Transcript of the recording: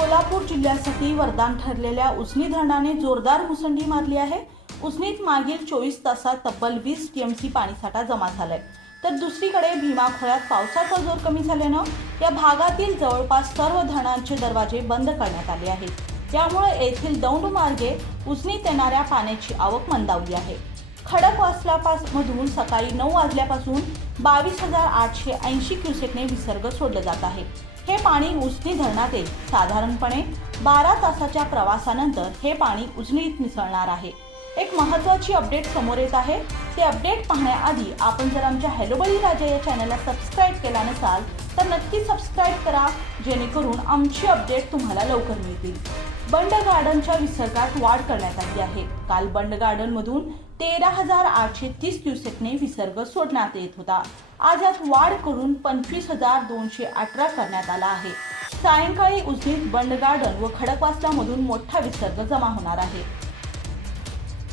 सोलापूर जिल्ह्यासाठी वरदान ठरलेल्या उजनी धरणाने जोरदार मुसंडी मारली आहे. उजनीत मागील चोवीस तासात तब्बल वीस टीएमसी पाणीसाठा जमा झालाय. तर दुसरीकडे भीमा खोऱ्यात पावसाचा जोर कमी झाल्यानं या भागातील जवळपास सर्व धरणांचे दरवाजे बंद करण्यात आले आहेत. त्यामुळे येथील दौंड मार्गे उजनीत येणाऱ्या पाण्याची आवक मंदावली आहे. खडकवासलापासून सकाळी नऊ वाजल्यापासून बावीस हजार आठशे ऐंशी क्युसेकने विसर्ग सोडलं जात आहे. हे पाणी उजनी धरणात येईल. साधारणपणे बारा तासाच्या प्रवासानंतर हे पाणी उजनीत मिसळणार आहे. एक महत्त्वाची अपडेट समोर येत आहे. ते अपडेट पाहण्याआधी आपण जर आमच्या हॅलोबळी राजा या चॅनलला सबस्क्राईब केला नसाल तर नक्की सबस्क्राईब करा जेणेकरून आमची अपडेट तुम्हाला लवकर मिळतील. बंड गार्डनच्या विसर्गात वाढ करण्यात आली आहे. काल बंड गार्डन मधून तेरा हजार आठशे तीस क्युसेकने विसर्ग सोडण्यात येत होता. आज यात वाढ करून पंचवीस हजार दोनशे अठरा करण्यात आला आहे. सायंकाळी उजनीत बंड गार्डन व खडकवासला मधून मोठा विसर्ग जमा होणार आहे.